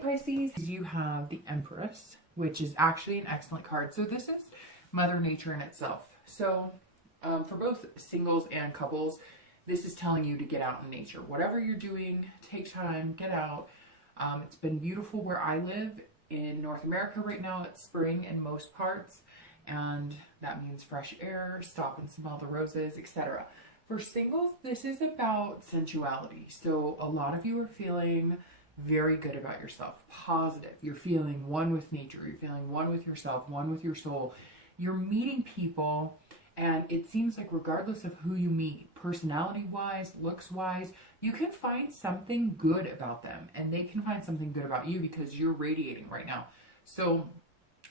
it, Pisces, you have the Empress, which is actually an excellent card. So this is Mother Nature in itself. So for both singles and couples, this is telling you to get out in nature. Whatever you're doing, take time, get out. It's been beautiful where I live in North America right now. It's spring in most parts, and that means fresh air, stop and smell the roses, etc. For singles, this is about sensuality. So a lot of you are feeling very good about yourself, positive. You're feeling one with nature. You're feeling one with yourself, one with your soul. You're meeting people, and it seems like regardless of who you meet, personality-wise, looks-wise, you can find something good about them, and they can find something good about you because you're radiating right now. So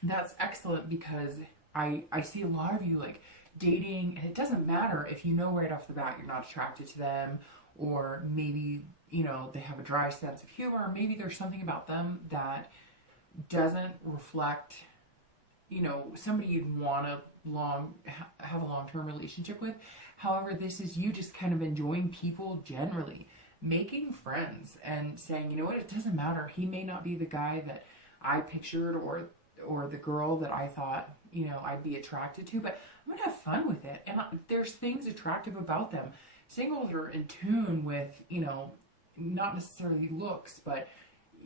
that's excellent, because I see a lot of you like dating, and it doesn't matter if you know right off the bat you're not attracted to them, or maybe, you know, they have a dry sense of humor, or maybe there's something about them that doesn't reflect, you know, somebody you'd want to have a long-term relationship with. However, this is you just kind of enjoying people generally, making friends and saying, you know what, it doesn't matter. He may not be the guy that I pictured, or the girl that I thought, you know, I'd be attracted to, but I'm gonna have fun with it. And there's things attractive about them. Singles are in tune with, you know, not necessarily looks, but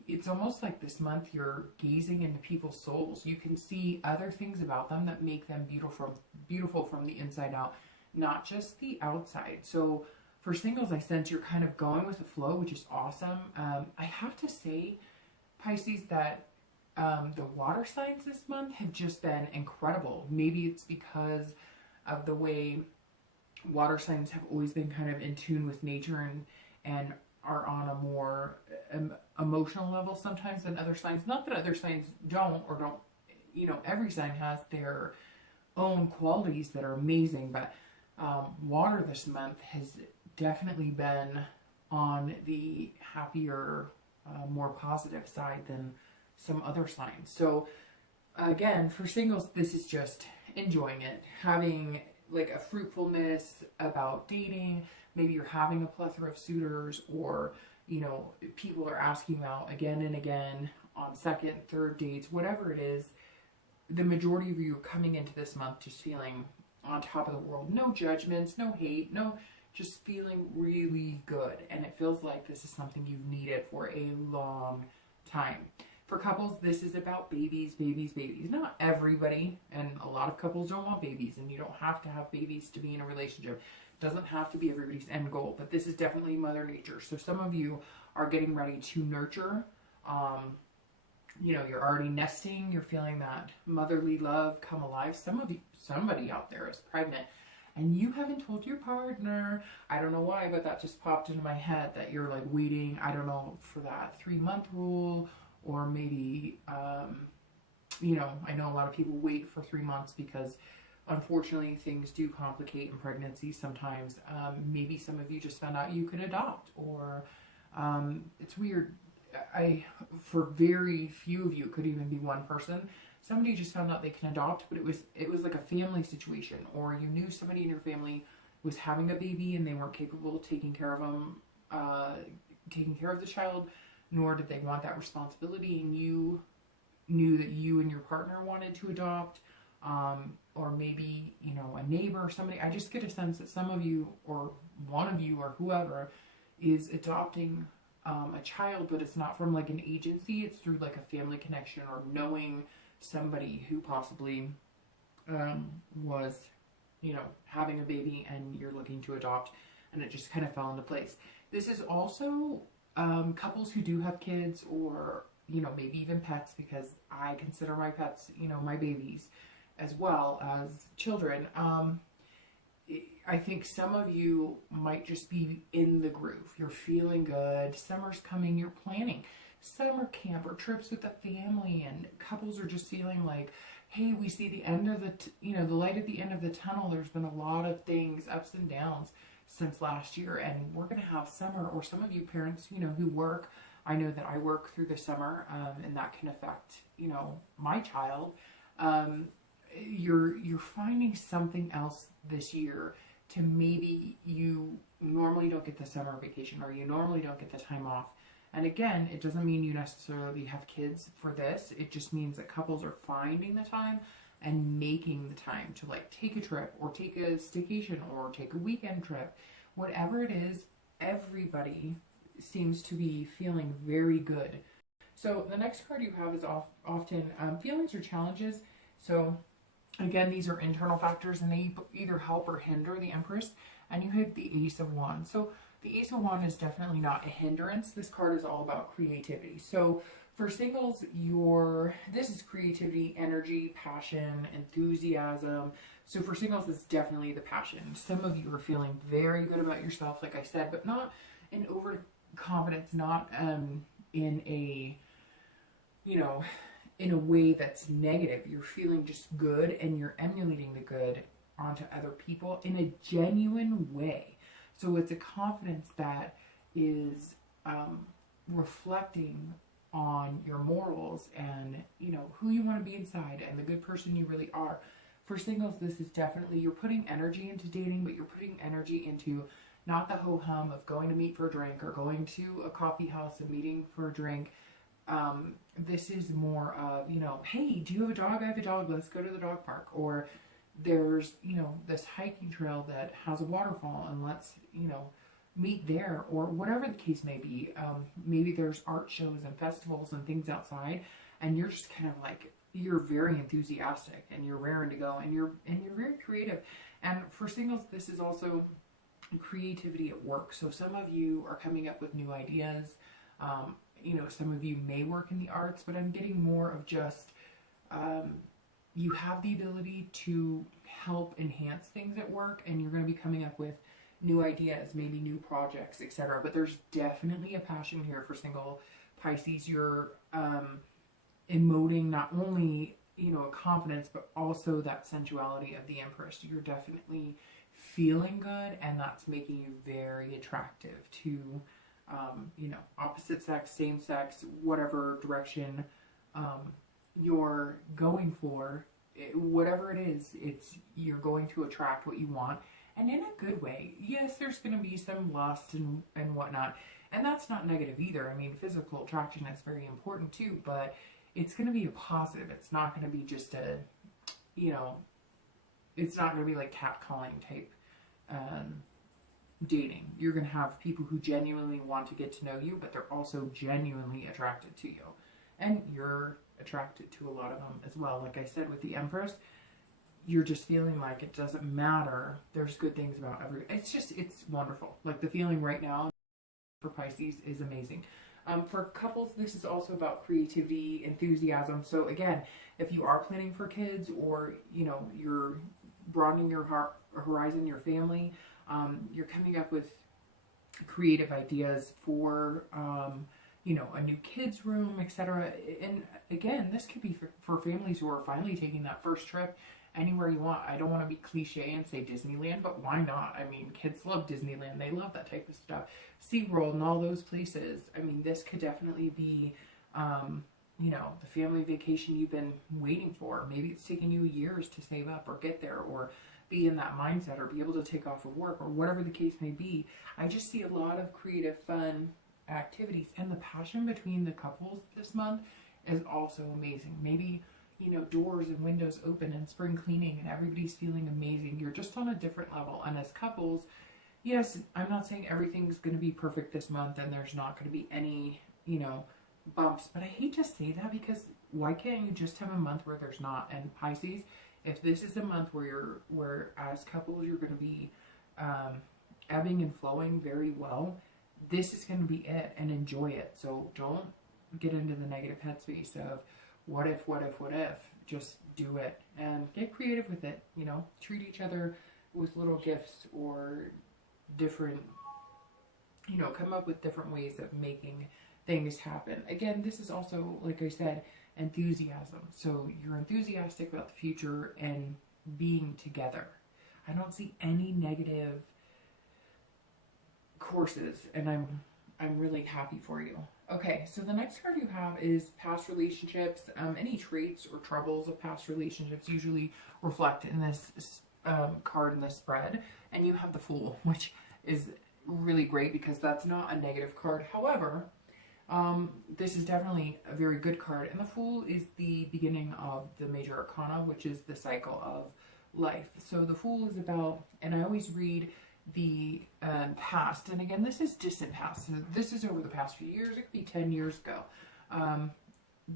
it's almost like this month you're gazing into people's souls. You can see other things about them that make them beautiful from the inside out, not just the outside. So for singles, I sense you're kind of going with the flow, which is awesome. I have to say, Pisces, that the water signs this month have just been incredible. Maybe it's because of the way water signs have always been kind of in tune with nature and are on a more emotional level sometimes than other signs. Not that other signs don't, you know, every sign has their own qualities that are amazing, but water this month has definitely been on the happier, more positive side than some other signs. So again, for singles, this is just enjoying it, having like a fruitfulness about dating. Maybe you're having a plethora of suitors, or, you know, people are asking you out again and again on second, third dates, whatever it is. The majority of you are coming into this month just feeling on top of the world. No judgments, no hate, no, just feeling really good. And it feels like this is something you've needed for a long time. For couples, this is about babies, babies, babies. Not everybody, and a lot of couples don't want babies, and you don't have to have babies to be in a relationship. It doesn't have to be everybody's end goal, but this is definitely Mother Nature. So some of you are getting ready to nurture. You know, you're already nesting. You're feeling that motherly love come alive. Some of you, somebody out there is pregnant, and you haven't told your partner. I don't know why, but that just popped into my head that you're like waiting, I don't know, for that 3-month rule. Or maybe, you know, I know a lot of people wait for 3 months because unfortunately things do complicate in pregnancy sometimes. Maybe some of you just found out you could adopt, or it's weird. For very few of you, it could even be one person. Somebody just found out they can adopt, but it was like a family situation, or you knew somebody in your family was having a baby and they weren't capable of taking care of them, taking care of the child, nor did they want that responsibility, and you knew that you and your partner wanted to adopt, or maybe, you know, a neighbor or somebody. I just get a sense that some of you, or one of you, or whoever, is adopting a child, but it's not from like an agency. It's through like a family connection, or knowing somebody who possibly was, you know, having a baby and you're looking to adopt, and it just kind of fell into place. This is also couples who do have kids, or, you know, maybe even pets, because I consider my pets, you know, my babies as well as children. I think some of you might just be in the groove. You're feeling good. Summer's coming. You're planning summer camp or trips with the family, and couples are just feeling like, hey, we see the end of the, you know, the light at the end of the tunnel. There's been a lot of things, ups and downs since last year, and we're going to have summer. Or some of you parents, you know, who work, I know that I work through the summer, and that can affect, you know, my child. You're finding something else this year to maybe you normally don't get the summer vacation, or you normally don't get the time off And again, it doesn't mean you necessarily have kids for this. It just means that couples are finding the time and making the time to like take a trip or take a staycation or take a weekend trip. Whatever it is, everybody seems to be feeling very good. So the next card you have is often feelings or challenges. So again, these are internal factors and they either help or hinder the Empress. And you have the Ace of Wands. So the Ace of Wands is definitely not a hindrance. This card is all about creativity. So for singles, this is creativity, energy, passion, enthusiasm. So for singles, it's definitely the passion. Some of you are feeling very good about yourself, like I said, but not in overconfidence, not in a, you know, in a way that's negative. You're feeling just good and you're emulating the good onto other people in a genuine way. So it's a confidence that is reflecting on your morals and, you know, who you want to be inside and the good person you really are. For singles, this is definitely, you're putting energy into dating, but you're putting energy into not the ho-hum of going to meet for a drink or going to a coffee house and meeting for a drink. This is more of, you know, hey, do you have a dog? I have a dog. Let's go to the dog park. Or there's, you know, this hiking trail that has a waterfall and let's, you know, meet there, or whatever the case may be. Maybe there's art shows and festivals and things outside and you're just kind of like, you're very enthusiastic and you're raring to go and you're very creative. And for singles, this is also creativity at work. So some of you are coming up with new ideas. You know, some of you may work in the arts, but I'm getting more of just, you have the ability to help enhance things at work and you're going to be coming up with new ideas, maybe new projects, etc. But there's definitely a passion here for single Pisces. You're emoting not only, you know, a confidence, but also that sensuality of the Empress. You're definitely feeling good and that's making you very attractive to, you know, opposite sex, same sex, whatever direction you're going for. Whatever it is, you're going to attract what you want. And in a good way. Yes, there's going to be some lust and whatnot. And that's not negative either. I mean, physical attraction is very important too. But it's going to be a positive. It's not going to be just a, you know, it's not going to be like catcalling type dating. You're going to have people who genuinely want to get to know you, but they're also genuinely attracted to you. And you're attracted to a lot of them as well. Like I said, with the Empress, you're just feeling like it doesn't matter. There's good things about it's wonderful. Like the feeling right now for Pisces is amazing. For couples, this is also about creativity, enthusiasm. So again, if you are planning for kids or, you know, you're broadening your horizon, your family, you're coming up with creative ideas for, you know, a new kids room, etc. And again, this could be for families who are finally taking that first trip anywhere you want. I don't want to be cliche and say Disneyland, but why not? I mean, kids love Disneyland. They love that type of stuff. SeaWorld and all those places. I mean, this could definitely be, you know, the family vacation you've been waiting for. Maybe it's taken you years to save up or get there or be in that mindset or be able to take off of work or whatever the case may be. I just see a lot of creative, fun activities. And the passion between the couples this month is also amazing. Maybe, you know, doors and windows open and spring cleaning and everybody's feeling amazing. You're just on a different level. And as couples, yes, I'm not saying everything's going to be perfect this month and there's not going to be any, you know, bumps. But I hate to say that because why can't you just have a month where there's not? And Pisces, if this is a month where as couples you're going to be ebbing and flowing very well, this is going to be it, and enjoy it. So don't get into the negative headspace of what if. Just do it and get creative with it. You know, treat each other with little gifts or different, you know, come up with different ways of making things happen. Again, this is also, like I said, enthusiasm. So you're enthusiastic about the future and being together. I don't see any negative courses, and I'm really happy for you. Okay, so the next card you have is past relationships. Any traits or troubles of past relationships usually reflect in this card in this spread. And you have the Fool, which is really great because that's not a negative card. However, This is definitely a very good card. And the Fool is the beginning of the major arcana, which is the cycle of life. So the Fool is about, and I always read the past. And again, this is distant past. So this is over the past few years. It could be 10 years ago.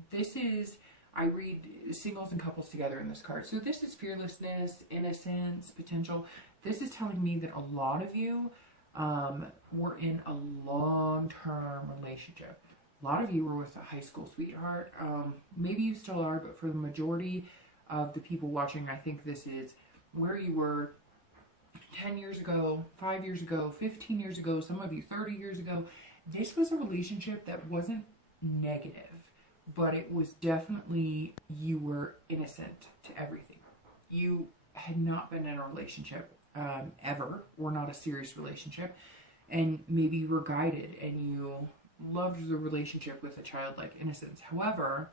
This is, I read singles and couples together in this card. So this is fearlessness, innocence, potential. This is telling me that a lot of you were in a long-term relationship. A lot of you were with a high school sweetheart. Maybe you still are, but for the majority of the people watching, I think this is where you were 10 years ago, 5 years ago, 15 years ago, some of you 30 years ago. This was a relationship that wasn't negative, but it was definitely, you were innocent to everything. You had not been in a relationship ever, or not a serious relationship, and maybe you were guided and you loved the relationship with a childlike innocence. However,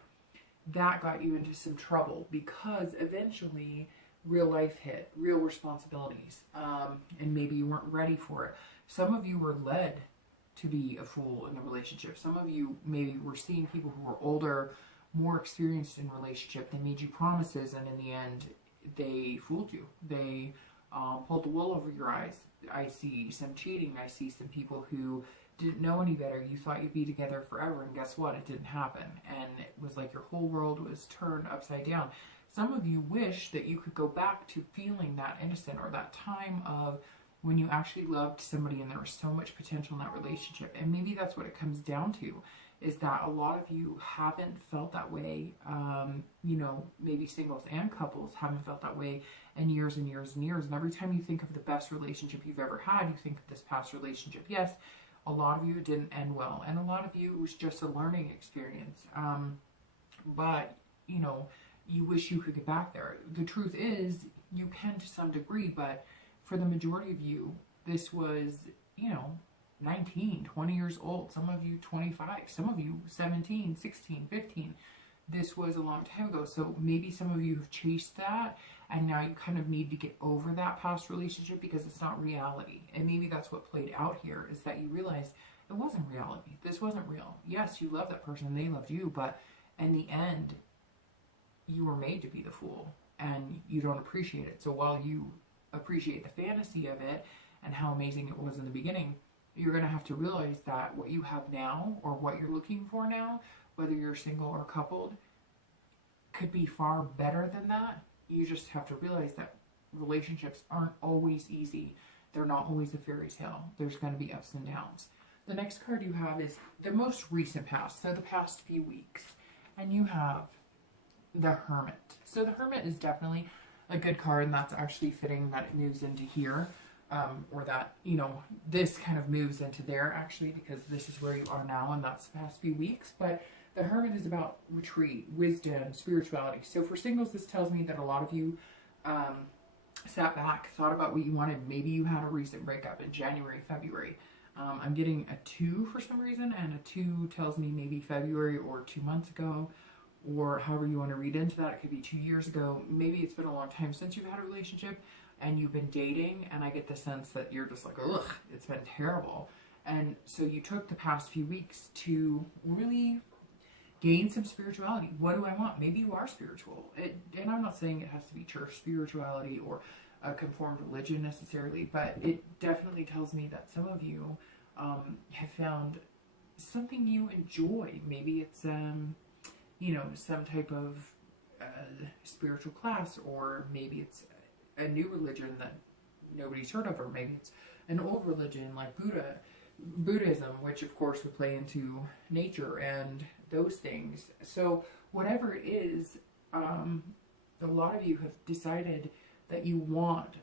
that got you into some trouble because eventually real life hit, real responsibilities, and maybe you weren't ready for it. Some of you were led to be a fool in a relationship. Some of you maybe were seeing people who were older, more experienced in relationship. They made you promises, and in the end, they fooled you. They pulled the wool over your eyes. I see some cheating. I see some people who didn't know any better. You thought you'd be together forever, and guess what? It didn't happen. And it was like your whole world was turned upside down. Some of you wish that you could go back to feeling that innocent, or that time of when you actually loved somebody and there was so much potential in that relationship. And maybe that's what it comes down to, is that a lot of you haven't felt that way. You know, maybe singles and couples haven't felt that way in years and years and years. And every time you think of the best relationship you've ever had, you think of this past relationship. Yes, a lot of you it didn't end well, and a lot of you it was just a learning experience. But, you know, you wish you could get back there. The truth is, you can to some degree, but for the majority of you, this was, you know, 19, 20 years old. Some of you 25, some of you 17, 16, 15. This was a long time ago. So maybe some of you have chased that, and now you kind of need to get over that past relationship because it's not reality. And maybe that's what played out here, is that you realized it wasn't reality. This wasn't real. Yes, you love that person and they loved you, but in the end, you were made to be the fool, and you don't appreciate it. So while you appreciate the fantasy of it and how amazing it was in the beginning, you're going to have to realize that what you have now, or what you're looking for now, whether you're single or coupled, could be far better than that. You just have to realize that relationships aren't always easy. They're not always a fairy tale. There's going to be ups and downs. The next card you have is the most recent past, so the past few weeks. And you have the Hermit. So the Hermit is definitely a good card, and that's actually fitting that it moves into here, or that, you know, this kind of moves into there actually, because this is where you are now, and that's the past few weeks. But the Hermit is about retreat, wisdom, spirituality. So for singles, this tells me that a lot of you sat back, thought about what you wanted. Maybe you had a recent breakup in January, February. I'm getting a 2 for some reason, and a 2 tells me maybe February or 2 months ago, or however you want to read into that. It could be 2 years ago. Maybe it's been a long time since you've had a relationship and you've been dating, and I get the sense that you're just like, ugh, it's been terrible. And so you took the past few weeks to really gain some spirituality. What do I want? Maybe you are spiritual. And I'm not saying it has to be church spirituality or a conformed religion necessarily, but it definitely tells me that some of you have found something you enjoy. Maybe it's you know, some type of spiritual class, or maybe it's a new religion that nobody's heard of, or maybe it's an old religion like Buddhism, which of course would play into nature and those things. So whatever it is, a lot of you have decided that you want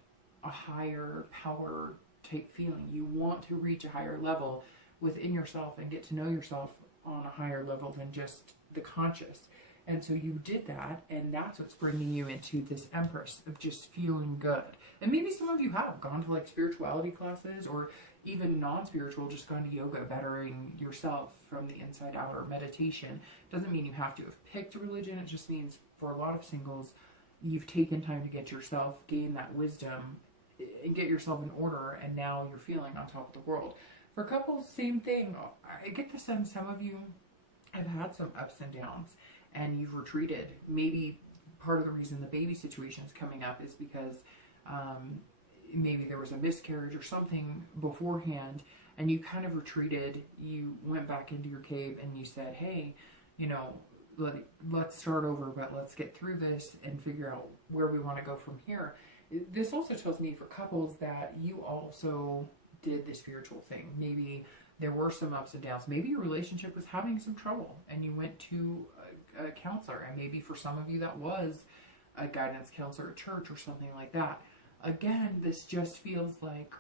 a higher power type feeling. You want to reach a higher level within yourself and get to know yourself on a higher level than just the conscious. And so you did that, and that's what's bringing you into this Empress of just feeling good. And maybe some of you have gone to like spirituality classes, or even non-spiritual, just gone to yoga, bettering yourself from the inside out, or meditation. Doesn't mean you have to have picked a religion. It just means for a lot of singles, you've taken time to get yourself, gain that wisdom, and get yourself in order, and now you're feeling on top of the world. For couples, same thing. I get the sense some of you have had some ups and downs and you've retreated. Maybe part of the reason the baby situation is coming up is because maybe there was a miscarriage or something beforehand and you kind of retreated. You went back into your cave and you said, hey, you know, let's start over, but let's get through this and figure out where we want to go from here. This also tells me for couples that you also did the spiritual thing. Maybe there were some ups and downs. Maybe your relationship was having some trouble and you went to a counselor. And maybe for some of you that was a guidance counselor at church or something like that. Again, this just feels like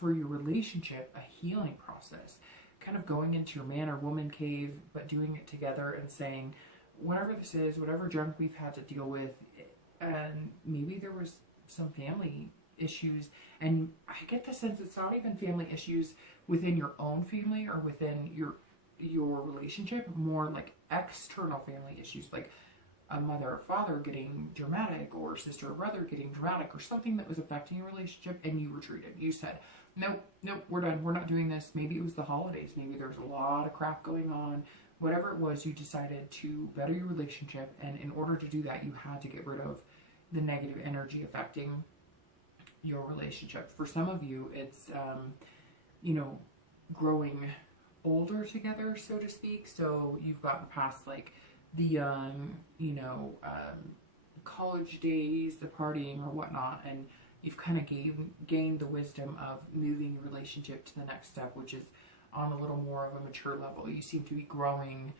for your relationship, a healing process. Kind of going into your man or woman cave, but doing it together and saying, whatever this is, whatever junk we've had to deal with, and maybe there was some family issues, and I get the sense it's not even family issues within your own family or within your relationship, more like external family issues, like a mother or father getting dramatic, or sister or brother getting dramatic, or something that was affecting your relationship, and you retreated. You said, nope, we're done. We're not doing this. Maybe it was the holidays. Maybe there's a lot of crap going on. Whatever it was, you decided to better your relationship, and in order to do that, you had to get rid of the negative energy affecting your relationship. For some of you, it's, you know, growing older together, so to speak. So you've gotten past like the young, you know, college days, the partying or whatnot, and you've kind of gained the wisdom of moving your relationship to the next step, which is on a little more of a mature level. You seem to be growing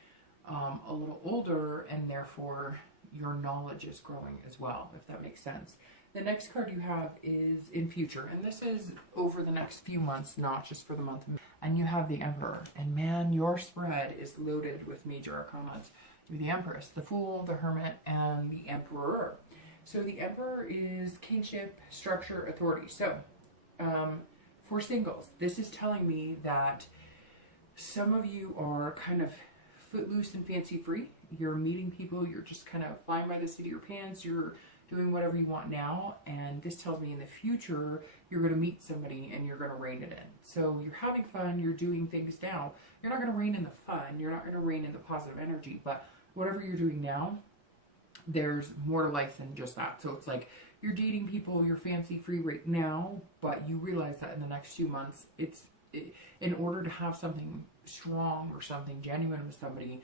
a little older, and therefore your knowledge is growing as well, if that makes sense. The next card you have is in future, and this is over the next few months, not just for the month. And you have the Emperor, and man, your spread is loaded with major arcana. The Empress, the Fool, the Hermit, and the Emperor. So the Emperor is kingship, structure, authority. So for singles, this is telling me that some of you are kind of footloose and fancy free. You're meeting people, you're just kind of flying by the seat of your pants, you're doing whatever you want now, and this tells me in the future you're going to meet somebody and you're going to rein it in. So you're having fun, you're doing things now. You're not going to rein in the fun, you're not going to rein in the positive energy, but whatever you're doing now, there's more to life than just that. So it's like you're dating people, you're fancy free right now, but you realize that in the next few months, in order to have something strong or something genuine with somebody,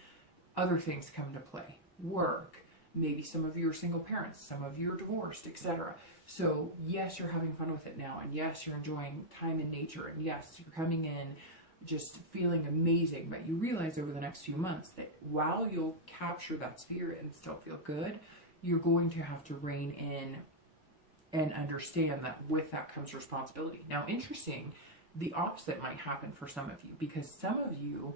other things come into play. Work, maybe some of you are single parents, some of you are divorced, etc. So yes, you're having fun with it now, and yes, you're enjoying time in nature, and yes, you're coming in just feeling amazing, but you realize over the next few months that while you'll capture that spirit and still feel good, you're going to have to rein in and understand that with that comes responsibility. Now, interesting, the opposite might happen for some of you, because some of you,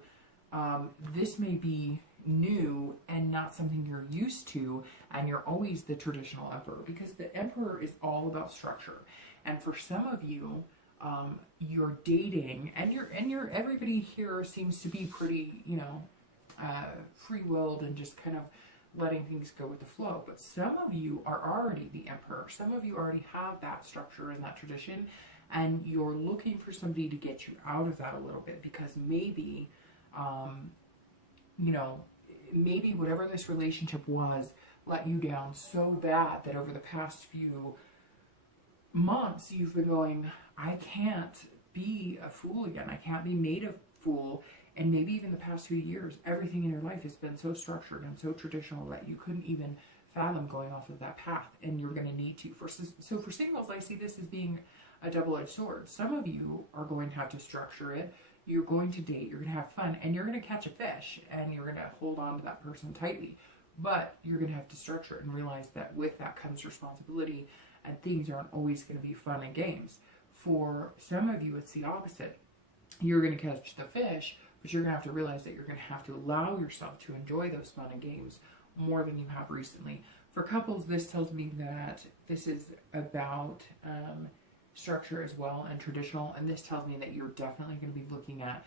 this may be new and not something you're used to, and you're always the traditional emperor, because the emperor is all about structure. And for some of you, you're dating, and everybody here seems to be pretty, you know, free-willed and just kind of letting things go with the flow. But some of you are already the emperor. Some of you already have that structure and that tradition, and you're looking for somebody to get you out of that a little bit, because maybe, you know, maybe whatever this relationship was let you down so bad that over the past few months you've been going, I can't be a fool again. I can't be made a fool. And maybe even the past few years, everything in your life has been so structured and so traditional that you couldn't even fathom going off of that path, and you're going to need to. So for singles, I see this as being a double-edged sword. Some of you are going to have to structure it. You're going to date, you're going to have fun, and you're going to catch a fish, and you're going to hold on to that person tightly. But you're going to have to structure it and realize that with that comes responsibility, and things aren't always going to be fun and games. For some of you, it's the opposite. You're going to catch the fish, but you're going to have to realize that you're going to have to allow yourself to enjoy those fun and games more than you have recently. For couples, this tells me that this is about structure as well, and traditional, and this tells me that you're definitely going to be looking at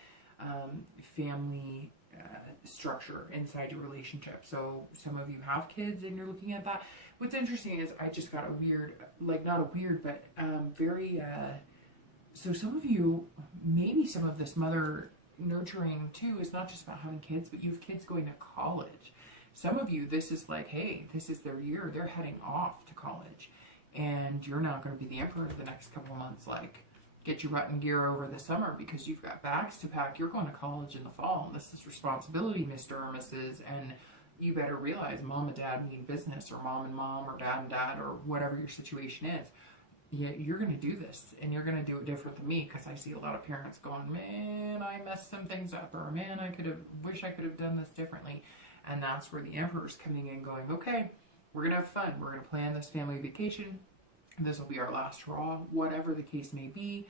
family structure inside your relationship. So some of you have kids and you're looking at that. What's interesting is I just got a weird, like not a weird, but very So some of you, maybe some of this mother nurturing too is not just about having kids, but you have kids going to college. Some of you, this is like, hey, this is their year. They're heading off to college. And you're not going to be the emperor the next couple of months. Like, get your butt in gear over the summer because you've got bags to pack. You're going to college in the fall. And this is responsibility, Mr. or Mrs. And you better realize mom and dad mean business, or mom and mom, or dad and dad, or whatever your situation is. Yeah, you're going to do this, and you're going to do it different than me, because I see a lot of parents going, man, I messed some things up, or man, wish I could have done this differently. And that's where the emperor's coming in going, okay, we're going to have fun. We're going to plan this family vacation. This will be our last hurrah, whatever the case may be.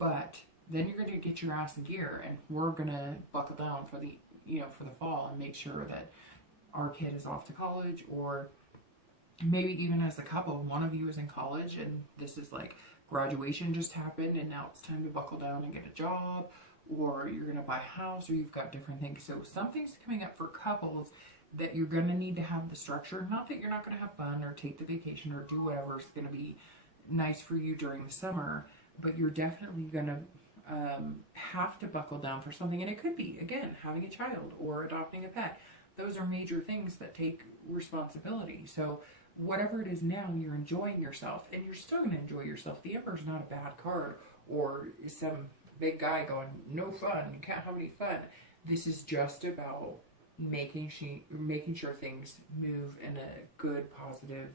But then you're going to get your ass in gear, and we're going to buckle down for the, for the fall, and make sure that our kid is off to college, or maybe even as a couple, one of you is in college and this is like graduation just happened and now it's time to buckle down and get a job, or you're going to buy a house, or you've got different things. So something's coming up for couples that you're going to need to have the structure. Not that you're not going to have fun or take the vacation or do whatever's going to be nice for you during the summer, but you're definitely going to have to buckle down for something. And it could be, again, having a child or adopting a pet. Those are major things that take responsibility. So whatever it is now, you're enjoying yourself, and you're still going to enjoy yourself. The Emperor's not a bad card, or some big guy going, no fun, you can't have any fun. This is just about making sure things move in a good, positive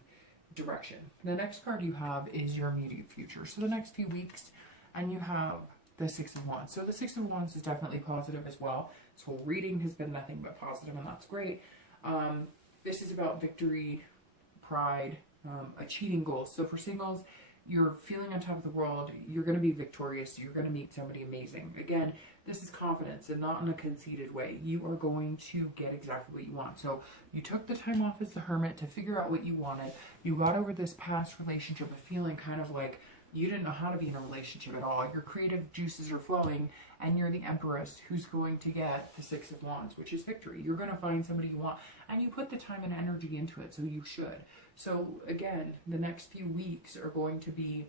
direction. The next card you have is your immediate future. So the next few weeks, and you have the Six of Wands. So the Six of Wands is definitely positive as well. This whole reading has been nothing but positive, and that's great. This is about victory, pride, achieving goals. So for singles, you're feeling on top of the world. You're going to be victorious. You're going to meet somebody amazing. Again, this is confidence, and not in a conceited way. You are going to get exactly what you want. So you took the time off as the hermit to figure out what you wanted. You got over this past relationship of feeling kind of like you didn't know how to be in a relationship at all. Your creative juices are flowing, and you're the Empress who's going to get the Six of Wands, which is victory. You're going to find somebody you want, and you put the time and energy into it, so you should. So again, the next few weeks are going to be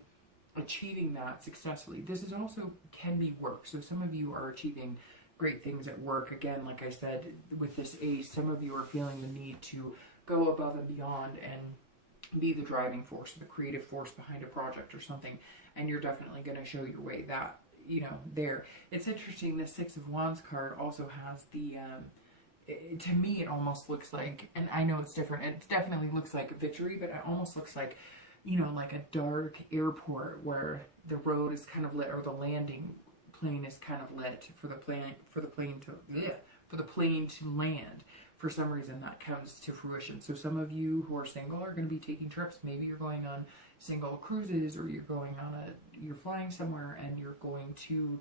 achieving that successfully. This is also can be work. So some of you are achieving great things at work. Again, like I said, with this Ace, some of you are feeling the need to go above and beyond and be the driving force, the creative force behind a project or something, and you're definitely going to show your way that, there. It's interesting, the Six of Wands card also has the, to me it almost looks like, and I know it's different, it definitely looks like victory, but it almost looks like, like a dark airport where the road is kind of lit, or the landing plane is kind of lit for the plane to land. For some reason that comes to fruition. So some of you who are single are going to be taking trips. Maybe you're going on single cruises, or you're going on you're flying somewhere and you're going to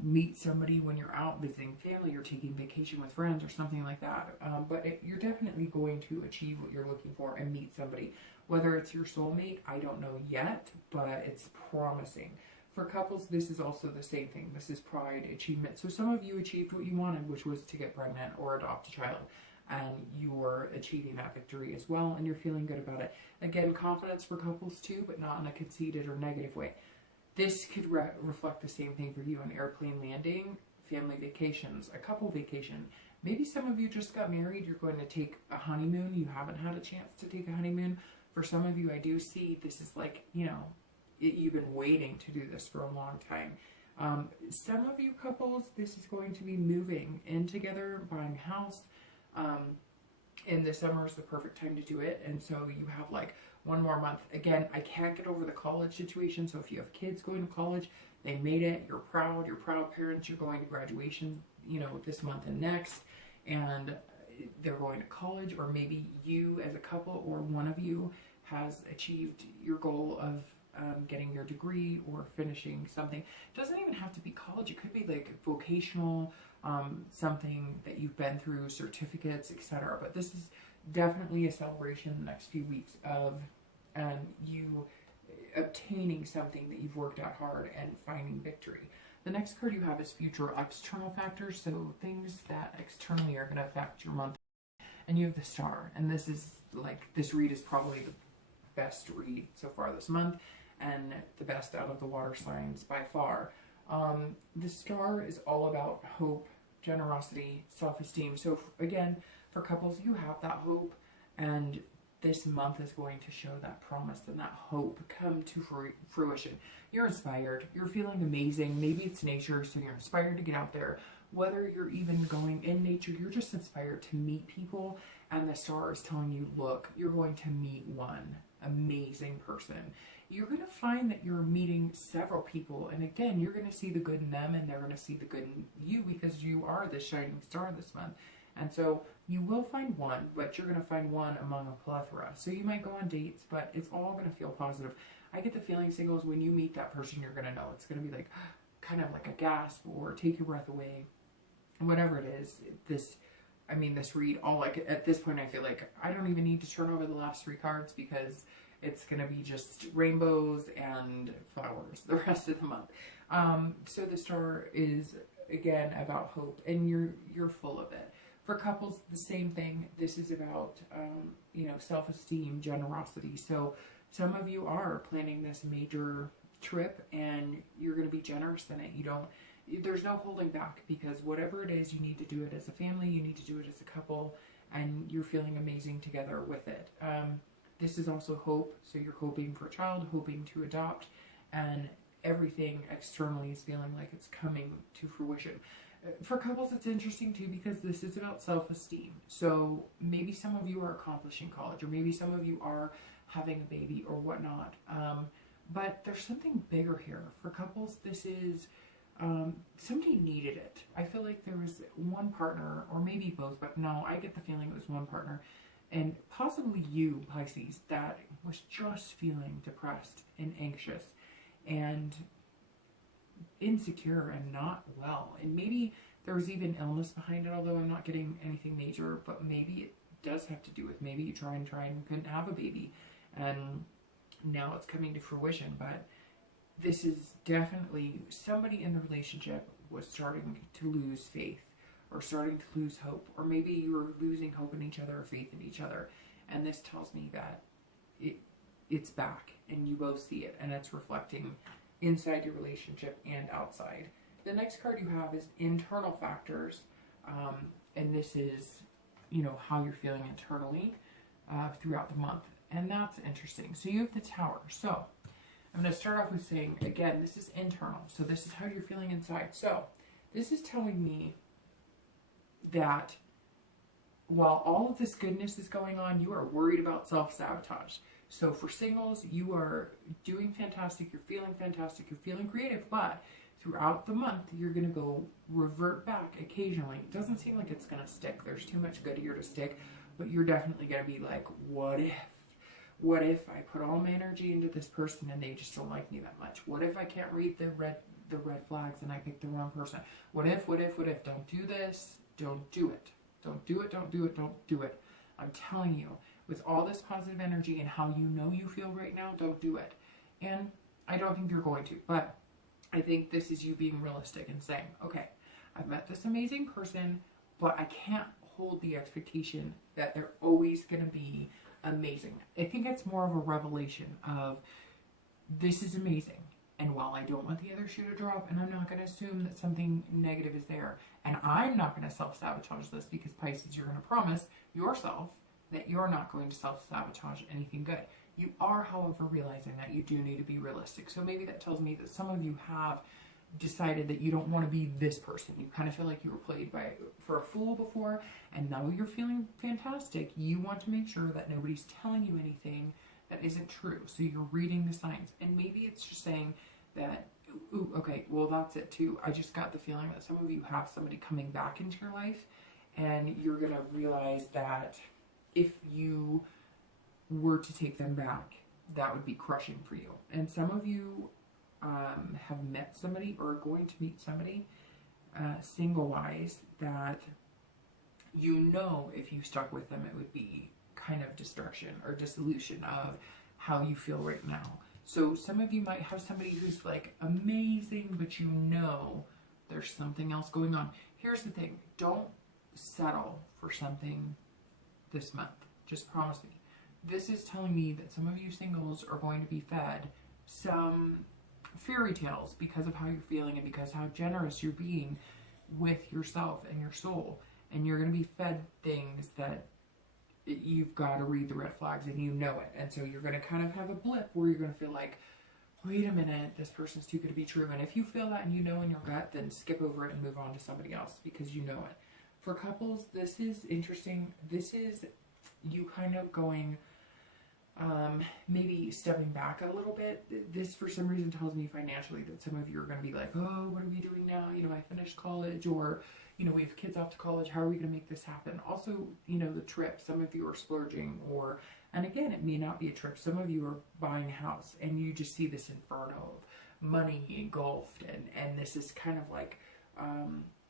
meet somebody when you're out visiting family, or taking vacation with friends or something like that. But you're definitely going to achieve what you're looking for and meet somebody. Whether it's your soulmate, I don't know yet, but it's promising. For couples, this is also the same thing. This is pride, achievement. So some of you achieved what you wanted, which was to get pregnant or adopt a child. And you're achieving that victory as well, and you're feeling good about it. Again, confidence for couples too, but not in a conceited or negative way. This could reflect the same thing for you: an airplane landing, family vacations, a couple vacation. Maybe some of you just got married. You're going to take a honeymoon. You haven't had a chance to take a honeymoon. For some of you, I do see this is like, you've been waiting to do this for a long time. Some of you couples, this is going to be moving in together, buying a house. In the summer is the perfect time to do it. And so you have like one more month. Again, I can't get over the college situation. So if you have kids going to college, they made it, you're proud parents, you're going to graduation, this month and next, and they're going to college. Or maybe you as a couple, or one of you has achieved your goal of getting your degree or finishing something. It doesn't even have to be college. It could be like vocational, something that you've been through, certificates, etc. But this is definitely a celebration the next few weeks of you obtaining something that you've worked out hard and finding victory. The next card you have is future external factors, so things that externally are going to affect your month. And you have the Star, and this is like, this read is probably the best read so far this month. and the best out of the water signs by far. The star is all about hope, generosity, self-esteem. So again, for couples, you have that hope, and this month is going to show that promise and that hope come to fruition. You're inspired. You're feeling amazing. Maybe it's nature, so you're inspired to get out there. Whether you're even going in nature, you're just inspired to meet people, and the star is telling you, look, you're going to meet one amazing person. You're going to find that you're meeting several people, and again, you're going to see the good in them, and they're going to see the good in you, because you are the shining star this month. And so you will find one, but you're going to find one among a plethora. So you might go on dates, but it's all going to feel positive. I get the feeling, singles, when you meet that person, you're going to know. It's going to be like kind of like a gasp or take your breath away. Whatever it is, this read, all like at this point, I feel like I don't even need to turn over the last 3 cards, because it's going to be just rainbows and flowers the rest of the month. So the star is, again, about hope, and you're full of it. For couples, the same thing. This is about, self-esteem, generosity. So some of you are planning this major trip, and you're going to be generous in it. There's no holding back, because whatever it is, you need to do it as a family, you need to do it as a couple, and you're feeling amazing together with it. This is also hope, so you're hoping for a child, hoping to adopt, and everything externally is feeling like it's coming to fruition. For couples, it's interesting too, because this is about self-esteem. So maybe some of you are accomplishing college, or maybe some of you are having a baby or whatnot. But there's something bigger here. For couples, this is somebody needed it. I feel like there was one partner, or maybe both, but no, I get the feeling it was one partner, and possibly you, Pisces, that was just feeling depressed and anxious and insecure and not well. And maybe there was even illness behind it, although I'm not getting anything major, but maybe it does have to do with, maybe you tried and couldn't have a baby, and now it's coming to fruition. But this is definitely somebody in the relationship was starting to lose faith, or starting to lose hope, or maybe you were losing hope in each other or faith in each other. And this tells me that it's back, and you both see it, and it's reflecting inside your relationship and outside. The next card you have is internal factors, and this is, how you're feeling internally throughout the month, and that's interesting. So you have the Tower. So I'm going to start off with saying, again, this is internal, so this is how you're feeling inside. So this is telling me that while all of this goodness is going on, you are worried about self-sabotage. So for singles, you are doing fantastic, you're feeling fantastic, you're feeling creative, but throughout the month, you're going to go revert back occasionally. It doesn't seem like it's going to stick. There's too much good here to stick, but you're definitely going to be like, what if? What if I put all my energy into this person and they just don't like me that much? What if I can't read the red flags and I pick the wrong person? What if? Don't do this. Don't do it. Don't do it. Don't do it. Don't do it. I'm telling you, with all this positive energy and how you feel right now, don't do it. And I don't think you're going to, but I think this is you being realistic and saying, okay, I've met this amazing person, but I can't hold the expectation that they're always going to be amazing. I think it's more of a revelation of, this is amazing, and while I don't want the other shoe to drop, and I'm not going to assume that something negative is there, and I'm not going to self-sabotage this, because Pisces, you're going to promise yourself that you're not going to self-sabotage anything good. You are, however, realizing that you do need to be realistic. So maybe that tells me that some of you have decided that you don't want to be this person. You kind of feel like you were played for a fool before, and now you're feeling fantastic. You want to make sure that nobody's telling you anything that isn't true. So you're reading the signs, and maybe it's just saying that, ooh, okay, well, that's it too. I just got the feeling that some of you have somebody coming back into your life, and you're going to realize that if you were to take them back, that would be crushing for you. And some of you have met somebody, or are going to meet somebody, single-wise, that if you stuck with them, it would be kind of destruction or dissolution of how you feel right now. So some of you might have somebody who's like amazing, but there's something else going on. Here's the thing. Don't settle for something this month. Just promise me. This is telling me that some of you singles are going to be fed some fairy tales because of how you're feeling and because how generous you're being with yourself and your soul. And you're going to be fed things that you've got to read the red flags and you know it. And so you're going to kind of have a blip where you're going to feel like, wait a minute, this person's too good to be true. And if you feel that and you know in your gut, then skip over it and move on to somebody else because you know it. For couples, this is interesting. This is you kind of going, maybe stepping back a little bit. This, for some reason, tells me financially that some of you are going to be like, oh, what are we doing now? You know, I finished college, or, you know, we have kids off to college. How are we going to make this happen? Also, you know, the trip. Some of you are splurging, or, and again, it may not be a trip. Some of you are buying a house and you just see this inferno of money engulfed. And this is kind of like,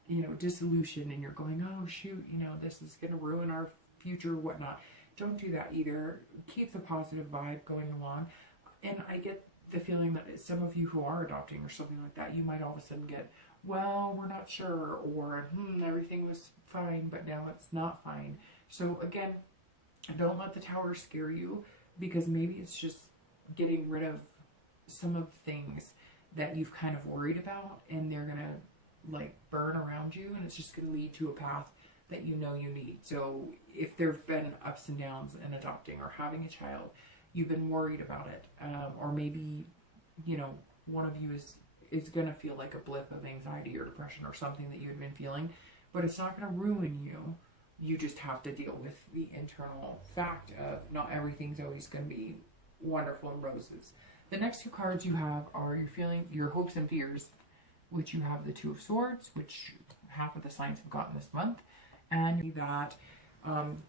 you know, dissolution, and you're going, oh, shoot, you know, this is going to ruin our future, whatnot. Don't do that either. Keep the positive vibe going along. And I get the feeling that some of you who are adopting or something like that, you might all of a sudden get, well, we're not sure, or everything was fine, but now it's not fine. So again, don't let the tower scare you, because maybe it's just getting rid of some of the things that you've kind of worried about, and they're gonna like burn around you, and it's just gonna lead to a path that you know you need. So if there have been ups and downs in adopting or having a child, you've been worried about it, or maybe, you know, one of you is going to feel like a blip of anxiety or depression or something that you've been feeling, but it's not going to ruin you. You just have to deal with the internal fact of not everything's always going to be wonderful and roses. The next two cards you have are your hopes and fears, which you have the Two of Swords, which half of the signs have gotten this month, and that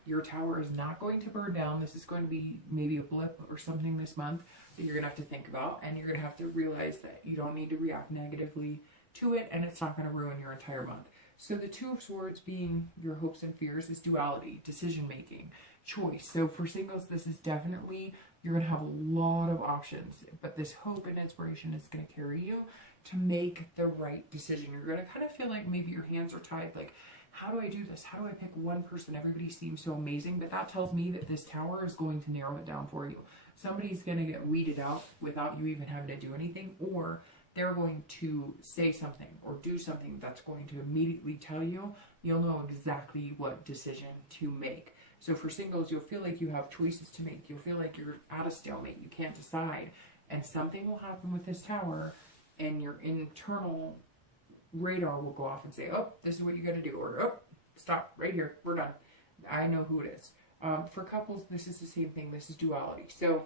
your tower is not going to burn down. This is going to be maybe a blip or something this month that you're going to have to think about, and you're going to have to realize that you don't need to react negatively to it, and it's not going to ruin your entire month. So the Two of Swords being your hopes and fears is duality, decision making, choice. So for singles, this is definitely, you're going to have a lot of options, but this hope and inspiration is going to carry you to make the right decision. You're going to kind of feel like maybe your hands are tied, like, how do I do this? How do I pick one person? Everybody seems so amazing, but that tells me that this tower is going to narrow it down for you. Somebody's going to get weeded out without you even having to do anything, or they're going to say something or do something that's going to immediately tell you, you'll know exactly what decision to make. So for singles, you'll feel like you have choices to make. You'll feel like you're at a stalemate. You can't decide. And something will happen with this tower, and your internal radar will go off and say, oh, this is what you got to do, or oh, stop right here, we're done. I know who it is. For couples, this is the same thing. This is duality. So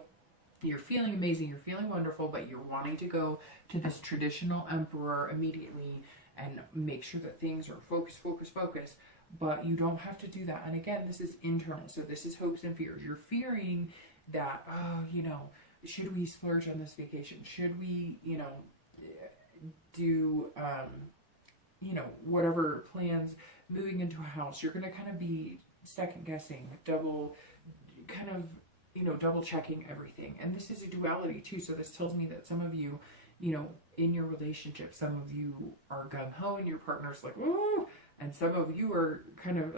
you're feeling amazing, you're feeling wonderful, but you're wanting to go to this traditional emperor immediately and make sure that things are focus, focus, focus. But you don't have to do that. And again, this is internal. So this is hopes and fears. You're fearing that, oh, you know, should we splurge on this vacation? Should we, you know, do, you know, whatever plans, moving into a house. You're going to kind of be second guessing, double checking everything. And this is a duality too. So this tells me that some of you, you know, in your relationship, some of you are gung-ho and your partner's like, oh, and some of you are kind of,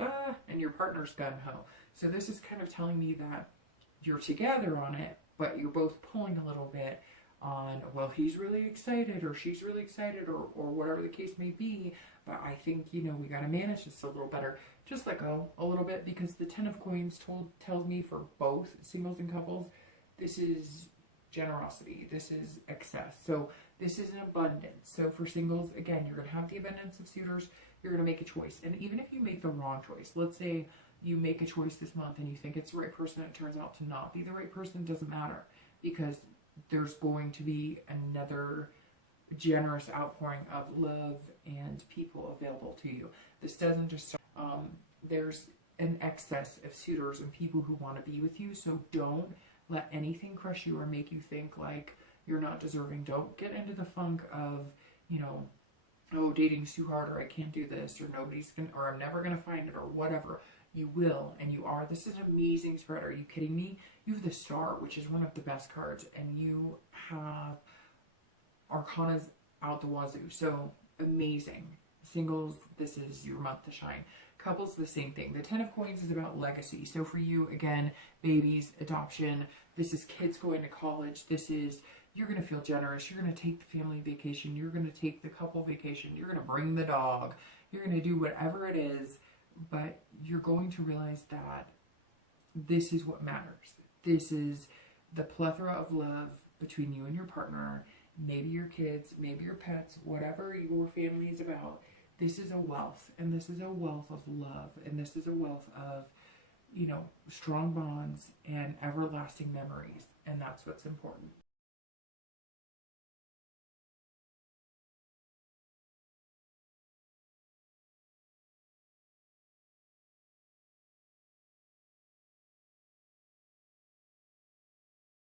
and your partner's gung-ho. So this is kind of telling me that you're together on it, but you're both pulling a little bit on, well, he's really excited or she's really excited or whatever the case may be, but I think, you know, we got to manage this a little better. Just let go a little bit, because the Ten of Coins tells me for both singles and couples, this is generosity, this is excess. So this is an abundance. So for singles, again, you're going to have the abundance of suitors, you're going to make a choice. And even if you make the wrong choice, let's say you make a choice this month and you think it's the right person, and it turns out to not be the right person, it doesn't matter, because there's going to be another generous outpouring of love and people available to you. This doesn't just start, there's an excess of suitors and people who want to be with you, so don't let anything crush you or make you think like you're not deserving. Don't get into the funk of, you know, oh, dating's too hard, or I can't do this, or nobody's gonna, or I'm never gonna find it, or whatever. You will, and you are. This is an amazing spread. Are you kidding me? You have the Star, which is one of the best cards, and you have Arcanas out the wazoo. So amazing. Singles, this is your month to shine. Couples, the same thing. The Ten of Coins is about legacy. So for you, again, babies, adoption. This is kids going to college. This is, you're going to feel generous. You're going to take the family vacation. You're going to take the couple vacation. You're going to bring the dog. You're going to do whatever it is, but you're going to realize that this is what matters. This is the plethora of love between you and your partner, maybe your kids, maybe your pets, whatever your family is about. This is a wealth, and this is a wealth of love, and this is a wealth of, you know, strong bonds and everlasting memories, and that's what's important.